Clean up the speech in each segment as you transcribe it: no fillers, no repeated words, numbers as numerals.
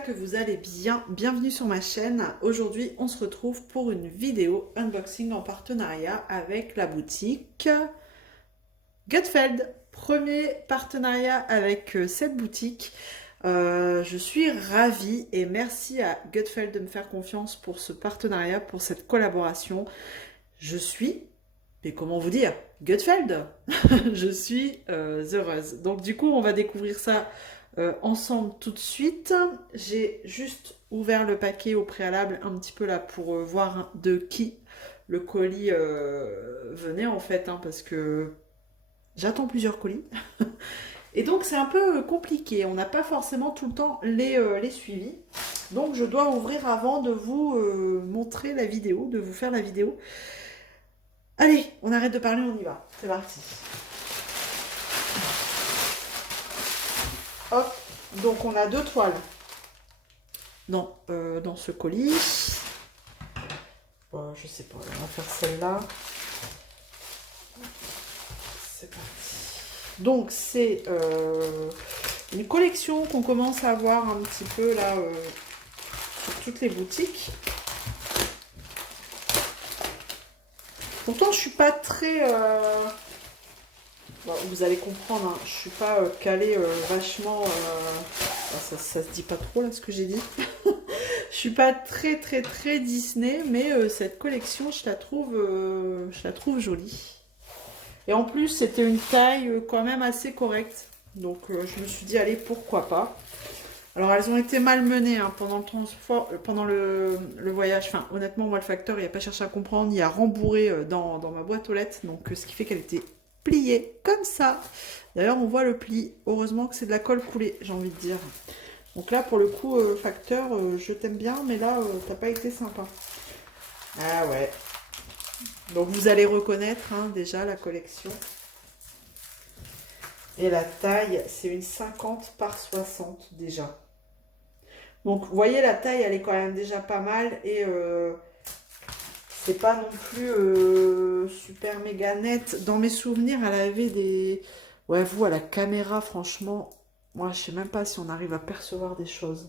j'espère que vous allez bien. Bienvenue sur ma chaîne. Aujourd'hui, on se retrouve pour une vidéo unboxing en partenariat avec la boutique Gutfeld. Premier partenariat avec cette boutique. Je suis ravie et merci à Gutfeld de me faire confiance pour ce partenariat, pour cette collaboration. Je suis, mais comment vous dire, Gutfeld. Je suis heureuse. Donc du coup, on va découvrir ça ensemble tout de suite. J'ai juste ouvert le paquet au préalable un petit peu là pour voir de qui le colis venait en fait, hein, parce que j'attends plusieurs colis. Et donc c'est un peu compliqué, on n'a pas forcément tout le temps les suivis. Donc je dois ouvrir avant de vous montrer la vidéo, de vous faire la vidéo. Allez, on arrête de parler, on y va. C'est parti. Hop, donc on a deux toiles dans ce colis. Bon, je sais pas, on va faire celle-là. C'est parti. Donc c'est une collection qu'on commence à voir un petit peu là sur toutes les boutiques. Pourtant je suis pas très... Bon, vous allez comprendre, hein, je suis pas calée vachement... ça se dit pas trop là ce que j'ai dit. Je suis pas très Disney, mais cette collection je la trouve jolie. Et en plus c'était une taille quand même assez correcte. Donc je me suis dit allez pourquoi pas. Alors elles ont été malmenées hein, pendant le transport, pendant le voyage. Enfin honnêtement moi le facteur il n'a pas cherché à comprendre, il a rembourré dans ma boîte aux lettres. Donc ce qui fait qu'elle était pliée comme ça. D'ailleurs on voit le pli. Heureusement que c'est de la colle coulée j'ai envie de dire. Donc là pour le coup facteur je t'aime bien mais là t'as pas été sympa. Ah ouais. Donc vous allez reconnaître hein, déjà la collection. Et la taille, c'est une 50 par 60 déjà. Donc vous voyez la taille, elle est quand même déjà pas mal. Et c'est pas non plus super méga net. Dans mes souvenirs, elle avait des... Ouais, vous, à la caméra, franchement, moi je sais même pas si on arrive à percevoir des choses.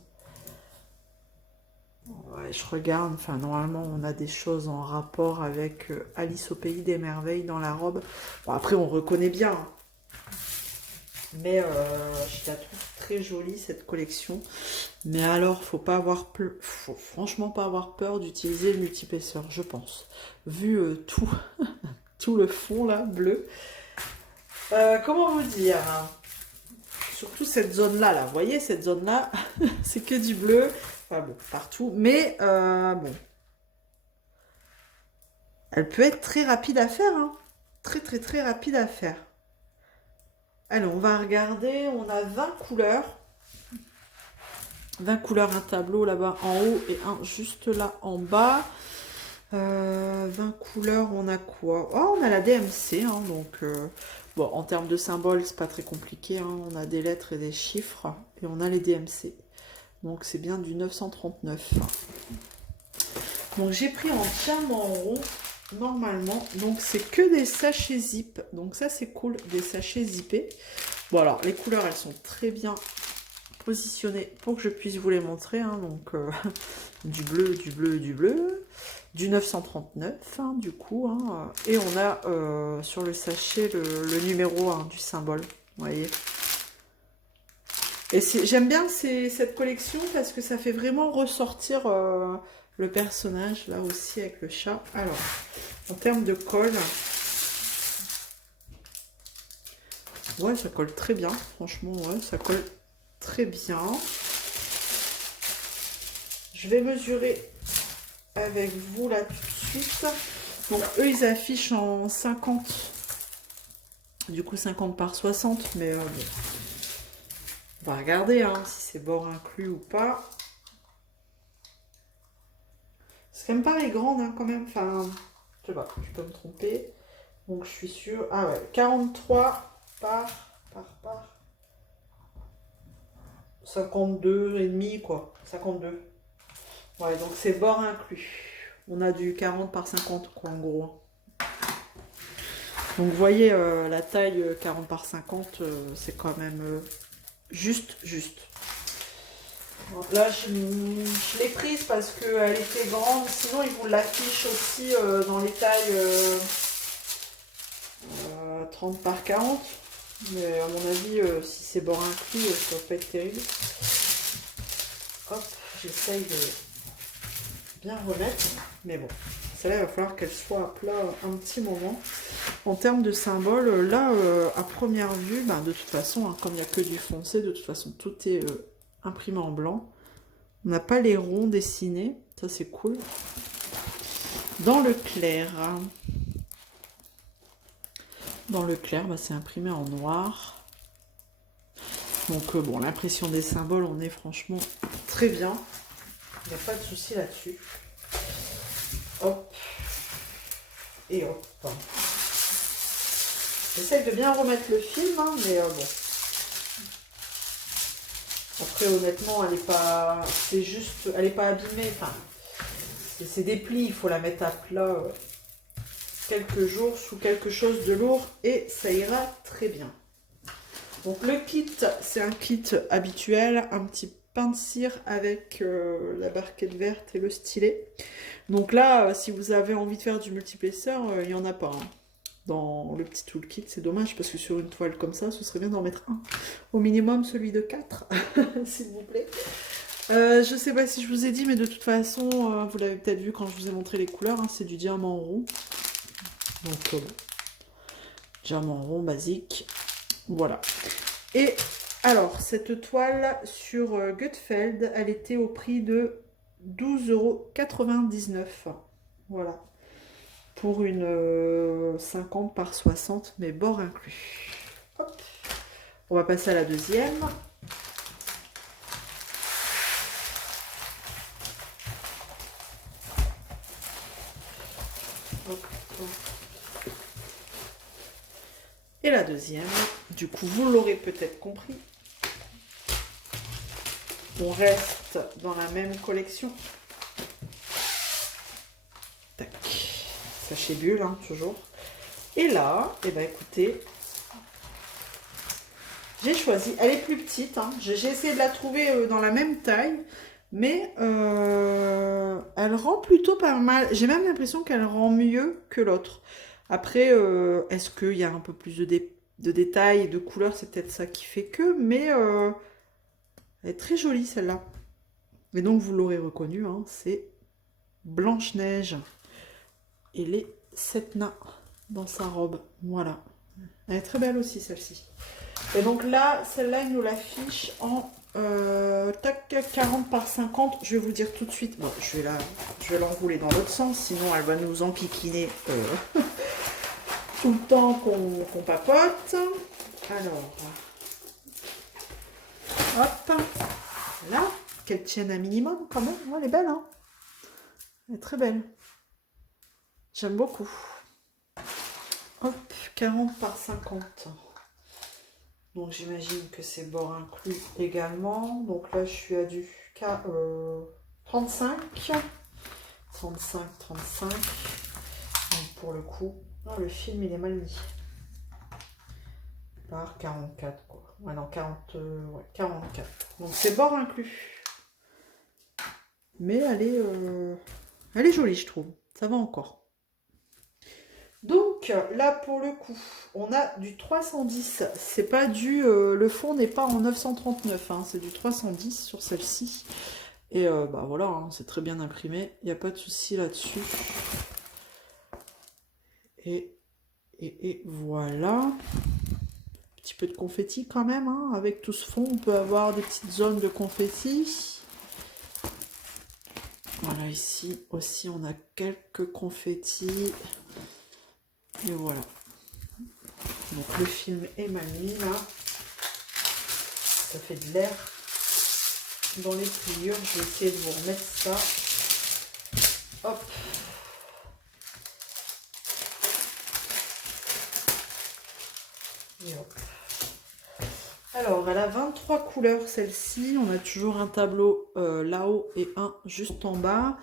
Ouais, je regarde, enfin normalement on a des choses en rapport avec Alice au pays des merveilles dans la robe. Bon après on reconnaît bien, hein. Mais je la trouve très jolie cette collection. Mais alors faut pas avoir faut franchement pas avoir peur d'utiliser le multi-épaisseur, je pense. Vu tout le fond là, bleu. Comment vous dire? Surtout cette zone là, vous voyez cette zone là, c'est que du bleu. Enfin bon, partout. Mais bon. Elle peut être très rapide à faire. Hein. Très rapide à faire. Allez, on va regarder. On a 20 couleurs. 20 couleurs, un tableau là-bas en haut et un juste là en bas. 20 couleurs, on a quoi? Oh, on a la DMC. Hein, donc, bon, en termes de symboles, c'est pas très compliqué. Hein, on a des lettres et des chiffres. Et on a les DMC. Donc c'est bien du 939. Donc j'ai pris en diamant rond normalement. Donc c'est que des sachets zip. Donc ça c'est cool, des sachets zippés. Bon alors les couleurs elles sont très bien positionnées pour que je puisse vous les montrer. Hein. Donc du bleu, du 939 hein, du coup. Hein. Et on a sur le sachet le numéro hein, du symbole. Vous voyez. Et j'aime bien cette collection parce que ça fait vraiment ressortir le personnage, là aussi avec le chat. Alors, en termes de colle, ouais, ça colle très bien. Franchement, ouais, ça colle très bien. Je vais mesurer avec vous là tout de suite. Donc, eux, ils affichent en 50. Du coup, 50 par 60, mais bon. On va regarder hein, si c'est bord inclus ou pas. C'est quand même pas les grandes hein, quand même. Enfin, je sais pas, je peux me tromper. Donc je suis sûre. Ah ouais, 43 par 52 et demi quoi. 52. Ouais, donc c'est bord inclus. On a du 40 par 50 quoi en gros. Donc vous voyez la taille 40 par 50, c'est quand même juste. Là, je l'ai prise parce qu'elle était grande. Sinon, ils vous l'affichent aussi dans les tailles 30 par 40. Mais à mon avis, si c'est bord inclus, ça va pas être terrible. Hop, j'essaye de bien remettre. Mais bon, celle-là, il va falloir qu'elle soit à plat un petit moment. En termes de symboles, là, à première vue, ben, de toute façon, hein, comme il n'y a que du foncé, de toute façon, tout est imprimé en blanc. On n'a pas les ronds dessinés, ça c'est cool. Dans le clair, bah, c'est imprimé en noir. Donc bon, l'impression des symboles, on est franchement très bien. Il n'y a pas de souci là-dessus. Hop. Et hop. J'essaye de bien remettre le film, hein, mais bon. Après, honnêtement, elle n'est pas... C'est juste... Elle n'est pas abîmée. Enfin, c'est des plis. Il faut la mettre à plat quelques jours sous quelque chose de lourd et ça ira très bien. Donc le kit, c'est un kit habituel. Un petit pain de cire avec la barquette verte et le stylet. Donc là, si vous avez envie de faire du multi-épaisseur, il n'y en a pas. Hein. Dans le petit toolkit, c'est dommage parce que sur une toile comme ça, ce serait bien d'en mettre un. Au minimum celui de 4, s'il vous plaît. Je sais pas si je vous ai dit, mais de toute façon, vous l'avez peut-être vu quand je vous ai montré les couleurs, hein, c'est du diamant rond. Donc, diamant rond basique. Voilà. Et alors, cette toile sur Gutfeld, elle était au prix de 12,99 €. Voilà. Pour une 50 par 60, mais bord inclus. Hop. On va passer à la deuxième. Hop. Et la deuxième, du coup, vous l'aurez peut-être compris. On reste dans la même collection. Tac. Sachet bulle, hein, toujours. Et là, eh ben, écoutez, j'ai choisi, elle est plus petite, hein. J'ai essayé de la trouver dans la même taille, mais elle rend plutôt pas mal. J'ai même l'impression qu'elle rend mieux que l'autre. Après, est-ce qu'il y a un peu plus de détails, de couleurs, c'est peut-être ça qui fait que, mais elle est très jolie celle-là. Et donc vous l'aurez reconnu, hein, c'est Blanche-Neige et les 7 nains dans sa robe. Voilà. Elle est très belle aussi celle-ci. Et donc là, celle-là, il nous l'affiche en tac, 40 par 50. Je vais vous dire tout de suite. Bon, je vais l'enrouler dans l'autre sens, sinon elle va nous enquiquiner tout le temps qu'on papote. Alors, hop, là, qu'elle tienne un minimum quand même. Ouais, elle est belle, hein. Elle est très belle. J'aime beaucoup. Hop, 40 par 50. Donc j'imagine que c'est bord inclus également. Donc là je suis à du 35. 35. Donc pour le coup, non, le film il est mal mis. Par 44 quoi. Ouais, non, 44. Donc c'est bord inclus. Mais elle est jolie je trouve. Ça va encore. Donc là pour le coup on a du 310, c'est pas du le fond n'est pas en 939 hein, c'est du 310 sur celle-ci et bah voilà hein, c'est très bien imprimé, il n'y a pas de souci là-dessus et voilà un petit peu de confetti quand même hein. Avec tout ce fond on peut avoir des petites zones de confetti. Voilà, ici aussi on a quelques confettis. Et voilà. Donc le film est mal mis là. Ça fait de l'air dans les pliures. Je vais essayer de vous remettre ça. Hop. Et hop. Alors, elle a 23 couleurs celle-ci. On a toujours un tableau là-haut et un juste en bas.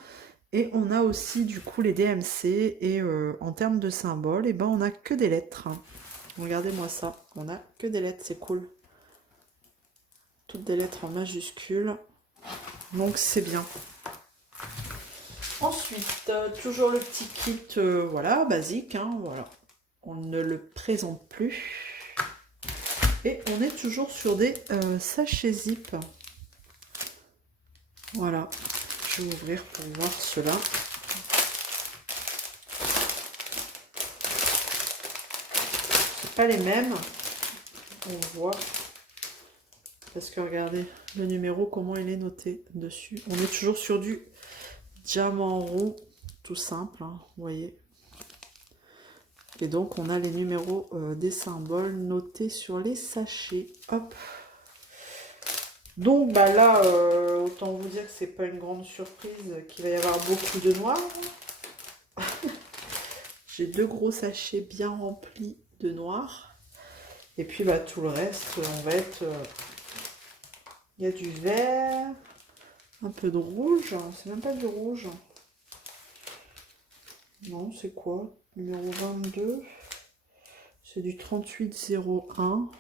Et on a aussi du coup les DMC. Et en termes de symboles, et ben, on n'a que des lettres. Regardez-moi ça. On n'a que des lettres, c'est cool. Toutes des lettres en majuscules. Donc c'est bien. Ensuite, toujours le petit kit, voilà, basique, hein, voilà. On ne le présente plus. Et on est toujours sur des sachets zip. Voilà. Je vais ouvrir pour voir cela. C'est pas les mêmes. On voit. Parce que regardez le numéro, comment il est noté dessus. On est toujours sur du diamant rond, tout simple, hein, vous voyez. Et donc on a les numéros des symboles notés sur les sachets. Hop. Donc bah là, autant vous dire que c'est pas une grande surprise qu'il va y avoir beaucoup de noir. J'ai 2 gros sachets bien remplis de noir. Et puis bah tout le reste, on va être... il y a du vert, un peu de rouge, c'est même pas du rouge. Non, c'est quoi? Numéro 22. C'est du 3801.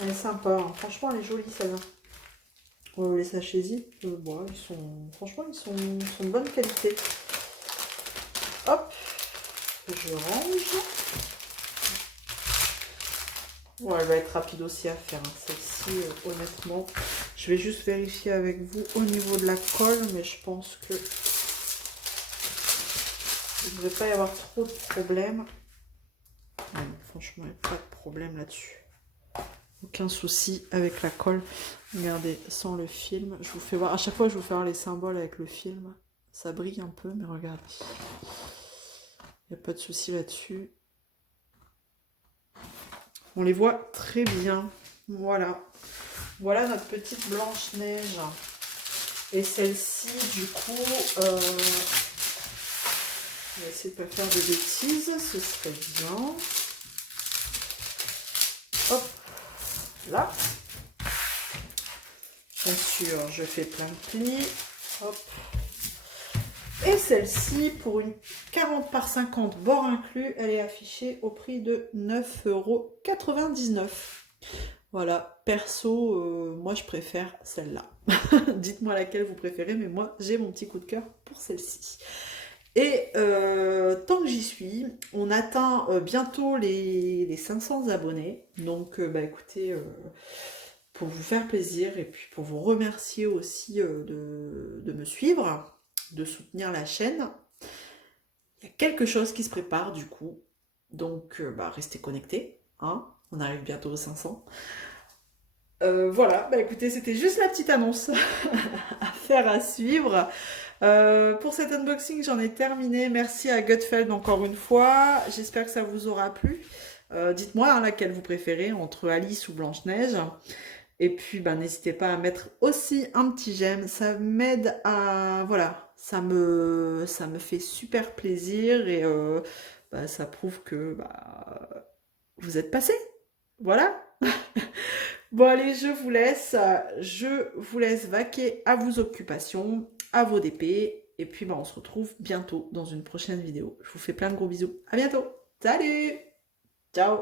Elle est sympa, hein. Franchement elle est jolie celle-là. Les sachets zip, bon, ils sont, franchement ils sont de bonne qualité. Hop, je range. Bon, elle va être rapide aussi à faire, hein. Celle-ci, honnêtement. Je vais juste vérifier avec vous au niveau de la colle, mais je pense que il ne devrait pas y avoir trop de problèmes. Non, franchement, il n'y a pas de problème là-dessus. Aucun souci avec la colle. Regardez, sans le film, je vous fais voir. À chaque fois, je vous fais voir les symboles avec le film. Ça brille un peu, mais regardez. Il n'y a pas de souci là-dessus. On les voit très bien. Voilà. Voilà notre petite Blanche-Neige. Et celle-ci, du coup, on va essayer de ne pas faire de bêtises. Ce serait bien. Hop. Là. Bien sûr, je fais plein de plis. Hop. Et celle-ci, pour une 40 par 50 bord inclus, elle est affichée au prix de 9,99 €. Voilà, perso, moi je préfère celle-là. Dites-moi laquelle vous préférez, mais moi j'ai mon petit coup de cœur pour celle-ci. Et tant que j'y suis, on atteint bientôt les 500 abonnés. Donc bah écoutez, pour vous faire plaisir et puis pour vous remercier aussi de me suivre, de soutenir la chaîne. Il y a quelque chose qui se prépare du coup, donc bah, restez connectés, hein, on arrive bientôt aux 500. Voilà, bah écoutez, c'était juste la petite annonce à faire, à suivre. Pour cet unboxing, j'en ai terminé. Merci à Gutfeld encore une fois. J'espère que ça vous aura plu. Dites-moi hein, laquelle vous préférez, entre Alice ou Blanche-Neige. Et puis, bah, n'hésitez pas à mettre aussi un petit j'aime. Ça m'aide à... Voilà, ça me fait super plaisir. Et bah, ça prouve que bah, vous êtes passé. Voilà. Bon, allez, je vous laisse. Je vous laisse vaquer à vos occupations, à vos DP. Et puis, bah, on se retrouve bientôt dans une prochaine vidéo. Je vous fais plein de gros bisous. À bientôt. Salut. Ciao.